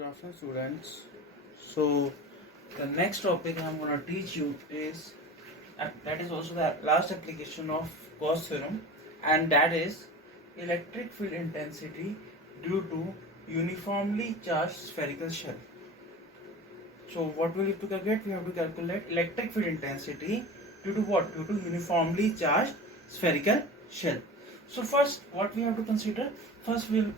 Good afternoon, students. So, the next topic I'm going to teach you is that is also the last application of Gauss theorem, and that is electric field intensity due to uniformly charged spherical shell. So, what we have to calculate? We have to calculate electric field intensity due to what? Due to uniformly charged spherical shell. So, first, what we have to consider? First, we'll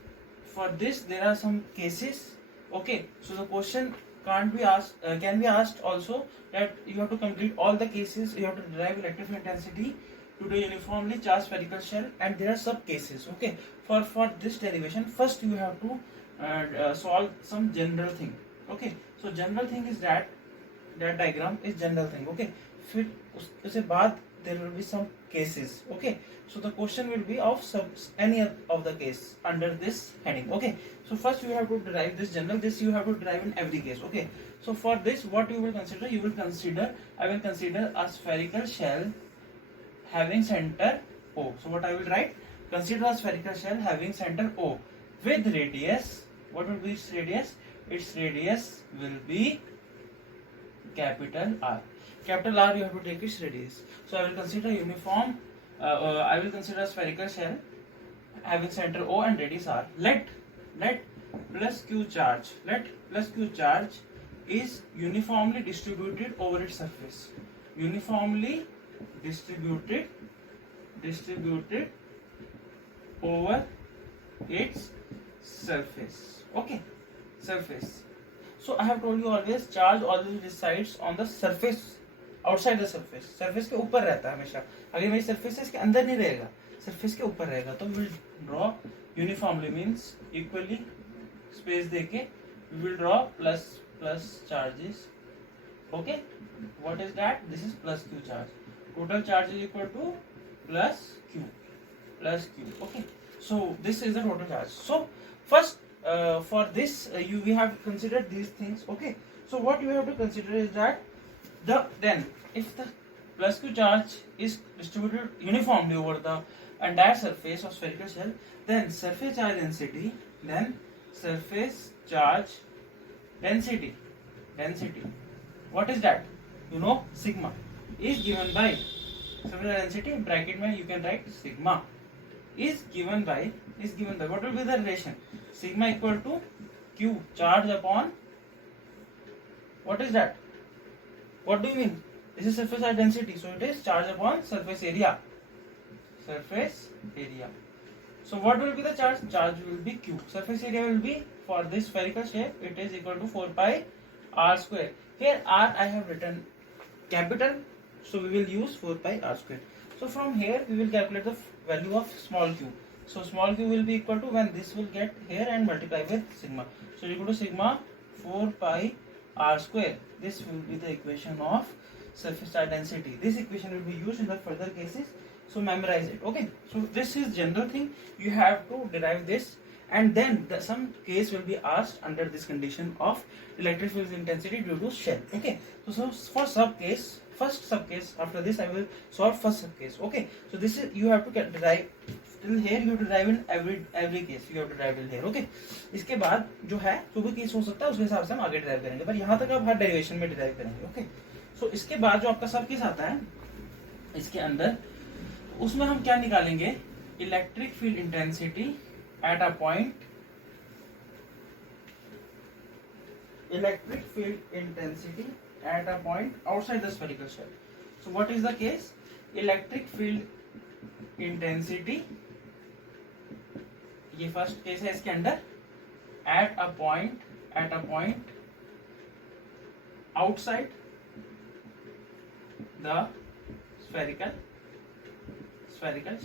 for this there are some cases. Okay, so the question can't be asked can be asked also that you have to complete all the cases. You have to derive electric field intensity to the uniformly charged spherical shell, and there are sub cases. Okay, for this derivation, first you have to solve some general thing. Okay, so general thing is that diagram is general thing. Okay, फिर उसके बाद there will be some cases. Okay, so the question will be of any of the case under this heading. Okay, so first you have to derive this general, this you have to derive in every case. Okay, so for this what you will consider? I will consider a spherical shell having center O. So what I will write? Consider a spherical shell having center O with radius. What will be its radius? Its radius will be capital R. Capital R, you have to take its radius. So I will consider I will consider a spherical shell having center O and radius R. Let plus Q charge is uniformly distributed over its surface. Uniformly distributed over its surface. Okay, surface. So I have told you always charge always resides on the surface, outside the surface. Surface के ऊपर रहता है हमेशा. अगर मेरी surface है इसके अंदर नहीं रहेगा, surface के ऊपर रहेगा. तो we will draw uniformly means equally space देके we will draw plus charges. Okay, what is that? This is plus Q charge. Total charge is equal to plus Q. Okay, so this is the total charge. So first for this we have considered these things. Okay, so what you have to consider is that then if the plus Q charge is distributed uniformly over the entire surface of spherical shell, then surface charge density, what is that? You know, sigma is given by surface charge density, bracket में you can write sigma is given by what will be the relation? Sigma equal to Q charge upon, what is that? What do you mean? This is surface area density, so it is charge upon surface area. So what will be the charge? Charge will be Q. Surface area will be, for this spherical shape, it is equal to 4 pi r square. Here r I have written capital, so we will use 4 pi r square. So from here we will calculate the value of small q. So small q will be equal to, when this will get here and multiply with sigma, so equal to sigma 4 pi r square. This will be the equation of surface charge density. This equation will be used in the further cases, so memorize it. Okay, so this is general thing, you have to derive this, and then some case will be asked under this condition of electric field intensity due to shell. Okay, so for first sub case, after this I will solve first sub case. Okay, so this is, you have to derive till here, you have to derive in every case, you have to derive till here. Okay, इसके बाद जो है जो भी case हो सकता है उसके हिसाब से हम आगे ड्राइव करेंगे, पर यहाँ तक आप हर डेरिवेशन में ड्राइव करेंगे. ओके, सो इसके बाद जो आपका सब केस आता है इसके अंदर, उसमें हम क्या निकालेंगे? Electric field intensity at a point, electric field intensity at a point outside the spherical shell. So what is the case? Electric field intensity, ये फर्स्ट केस है इसके अंदर, at a point outside the spherical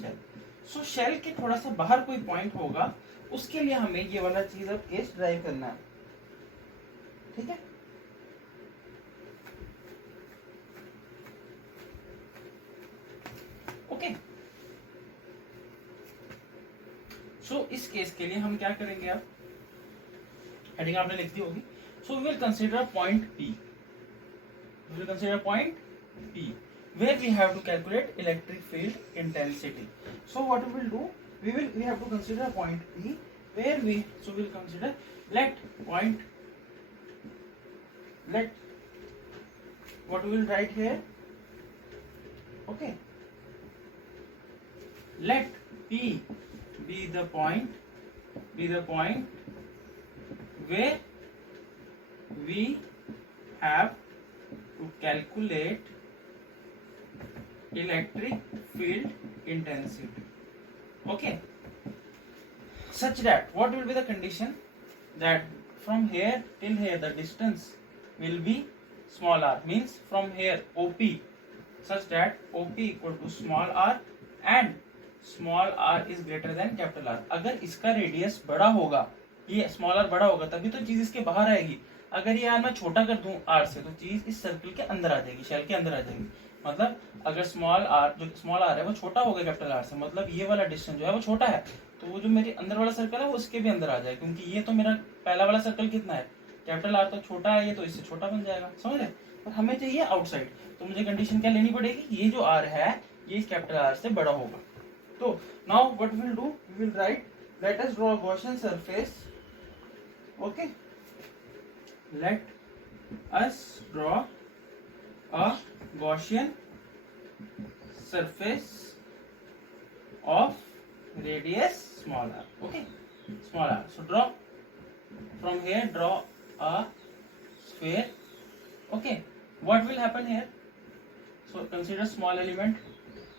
shell. So shell के थोड़ा सा बाहर कोई point होगा, उसके लिए हमें ये वाला चीज अब केस ड्राइव करना है. ठीक है, ओके. सो इस केस के लिए हम क्या करेंगे? अब हेडिंग आपने लिख दी होगी. So we will consider point P. Where we have to calculate electric field intensity. So what we will do? We have to consider point P where we will consider, let point let what we will write here, okay, let P be the point where we have to calculate electric field intensity, okay, such that what will be the condition, that from here till here the distance will be small r, means from here OP, such that OP equal to small r and small r is greater than capital R। अगर इसका radius बड़ा होगा, ये small r बड़ा होगा, तभी तो चीज इसके बाहर आएगी। अगर ये यार मैं छोटा कर दूं r से, तो चीज इस सर्कल के अंदर आ जाएगी, शेल के अंदर आ जाएगी। मतलब अगर स्मॉल r, जो स्मॉल r है वो छोटा होगा कैपिटल R से, मतलब ये वाला डिस्टेंस जो है वो छोटा है, तो वो जो मेरे अंदर वाला सर्कल है वो इसके भी अंदर आ जाएगा, क्योंकि ये तो मेरा पहला वाला सर्कल कितना है, कैपिटल R तो छोटा है, ये तो इससे छोटा बन जाएगा, समझ रहे। और हमें चाहिए आउटसाइड, तो मुझे कंडीशन क्या लेनी पड़ेगी, ये जो r है ये इस कैपिटल R से बड़ा होगा। तो now what we will do, we will write, let us draw Gaussian surface, okay, let us draw a Gaussian surface of radius small r, okay, small r. So draw from here, draw a sphere, okay. What will happen here, so consider small element,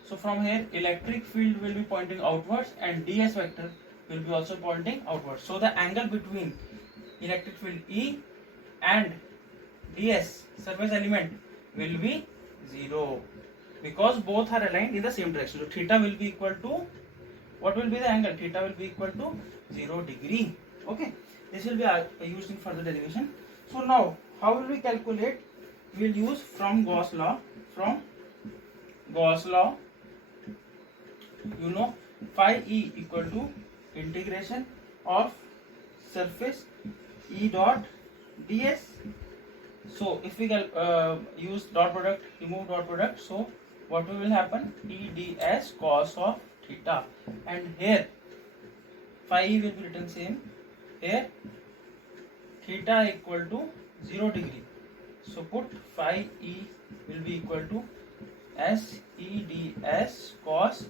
so from here electric field will be pointing outwards and ds vector will be also pointing outwards, so the angle between electric field E and ds surface element will be 0, because both are aligned in the same direction. So theta will be equal to, what will be the angle, theta will be equal to 0 degree, okay. This will be used in further derivation. So now how will we calculate, we will use from Gauss law, you know, phi E equal to integration of surface E dot ds. So if we use dot product, remove dot product, so what will happen, E ds cos of theta, and here phi E will be written same, here theta equal to 0 degree, so put phi E will be equal to S E ds cos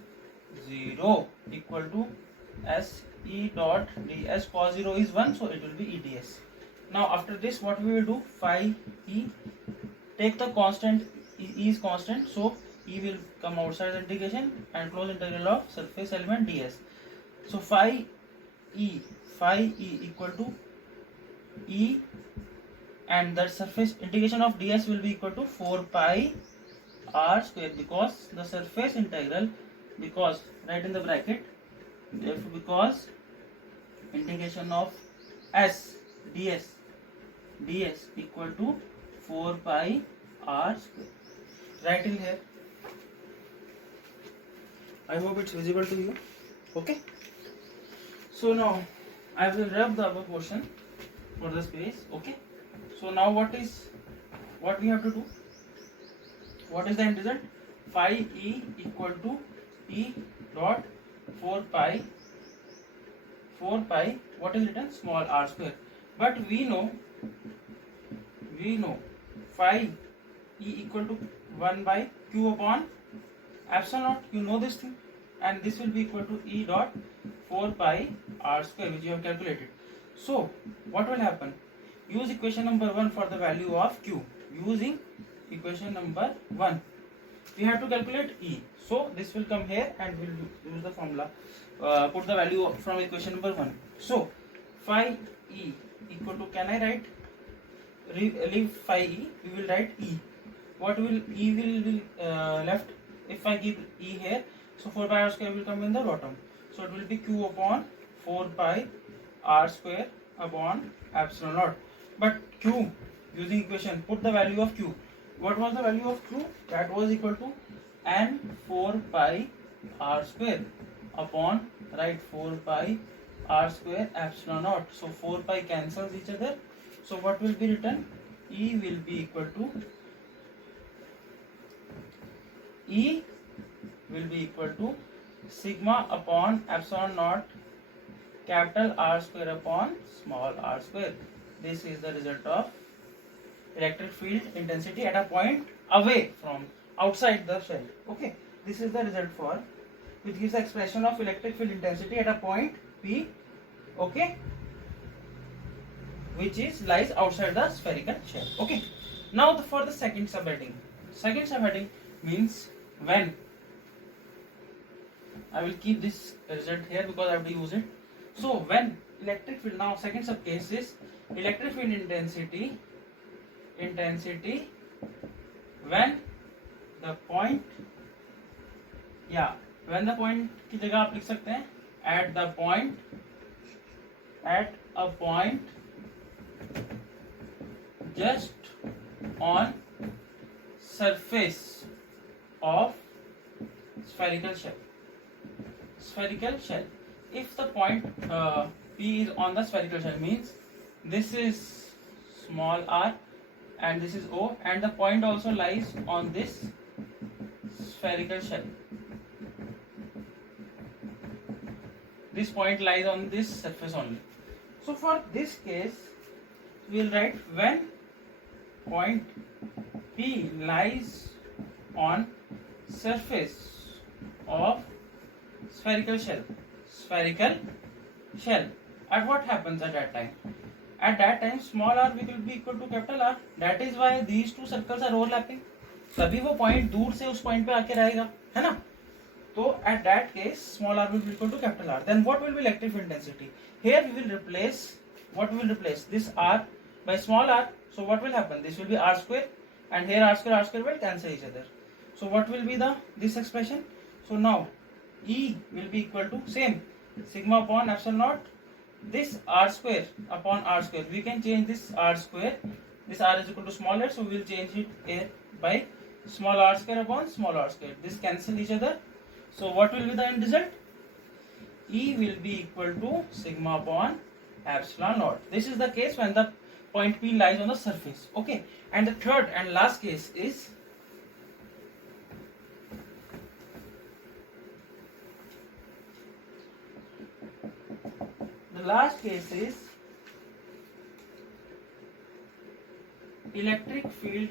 0 equal to S E dot ds cos 0 is 1, so it will be E ds. Now after this what we will do, phi E, take the constant, E is constant, so E will come outside the integration and close integral of surface element ds. So phi E equal to E, and the surface integration of ds will be equal to 4 pi r square, because the surface integral, because right in the bracket, therefore because integration of s ds equal to 4 pi r square, right in here. I hope it's visible to you, okay. So now I will rub the above portion for the space, okay. So now what we have to do, what is the end result, phi E equal to E dot 4 pi, what is written, small r square, but we know phi E equal to 1 by q upon epsilon naught, you know this thing, and this will be equal to E dot 4 pi r square, which you have calculated. So what will happen, use equation number 1 for the value of q. Using equation number 1 we have to calculate E, so this will come here and we will use the formula, put the value from equation number 1. So phi E equal to, can I write, leave phi E, we will write E, what will E will left, if I give E here, so 4 pi r square will come in the bottom, so it will be q upon 4 pi r square upon epsilon naught. But q, using equation, put the value of q. What was the value of q? That was equal to n 4 pi r square upon, right, 4 pi r square epsilon naught. So 4 pi cancels each other. So what will be written? E will be equal to, E will be equal to sigma upon epsilon naught capital R square upon small r square. This is the result of electric field intensity at a point away from outside the shell. Okay, this is the result for which gives the expression of electric field intensity at a point P. Okay, which is lies outside the spherical shell. Okay, now for the second subheading. Second subheading means when. I will keep this result here because I have to use it. So when electric field, now second sub case is electric field intensity when the point, yeah, when the point की जगह आप लिख सकते हैं at a point just on surface of spherical shell. If the point P is on the spherical shell, means this is small r and this is O, and the point also lies on this spherical shell. This point lies on this surface only. So for this case, we will write when point P lies on surface of spherical shell. At what happens at that time? At that time, small r will be equal to capital R. That is why these two circles are overlapping. तभी वो point दूर से उस point पे आके रहेगा, है ना? So at that case, small r will be equal to capital R. Then what will be electric field intensity? Here we will replace, what we will replace? This r by small r. So what will happen? This will be r square, and here r square will cancel each other. So what will be this expression? So now E will be equal to same sigma upon epsilon naught. This r square upon r square. We can change this r square. This r is equal to small r, so we will change it here by small r square upon small r square. This cancel each other. So what will be the end result? E will be equal to sigma upon epsilon naught. This is the case when the point P lies on the surface. Okay. And the third and last case is electric field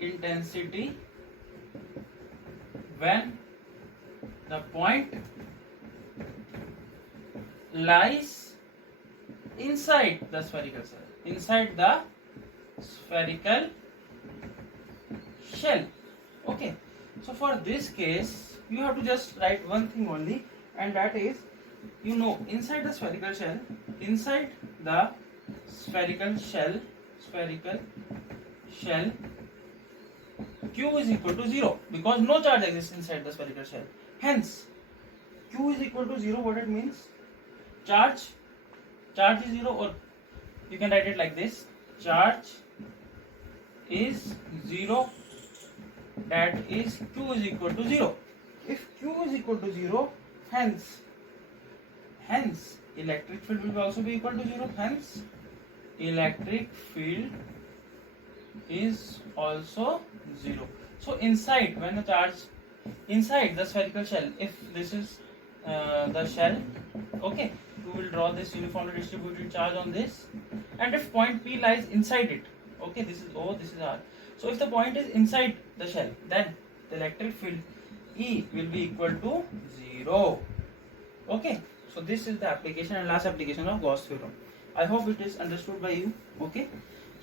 intensity when the point lies inside the spherical shell. Okay, so for this case you have to just write one thing only, and that is, you know, inside the spherical shell Q is equal to 0 because no charge exists inside the spherical shell. Hence Q is equal to 0. What it means? Charge is 0, or you can write it like this: charge is 0, that is Q is equal to 0. If Q is equal to 0, hence electric field will also be equal to 0. Hence electric field is also 0. So inside, when the charge inside the spherical shell, if this is the shell, okay, we will draw this uniformly distributed charge on this, and if point P lies inside it, okay, this is O, this is R. So if the point is inside the shell, then the electric field E will be equal to 0. Okay, so this is the application and last application of Gauss theorem. I hope it is understood by you. Okay,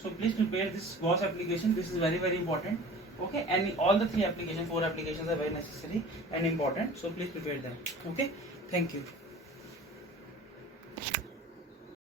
so please prepare this Gauss application. This is very, very important. Okay, and all the 4 applications are very necessary and important, so please prepare them. Okay, thank you.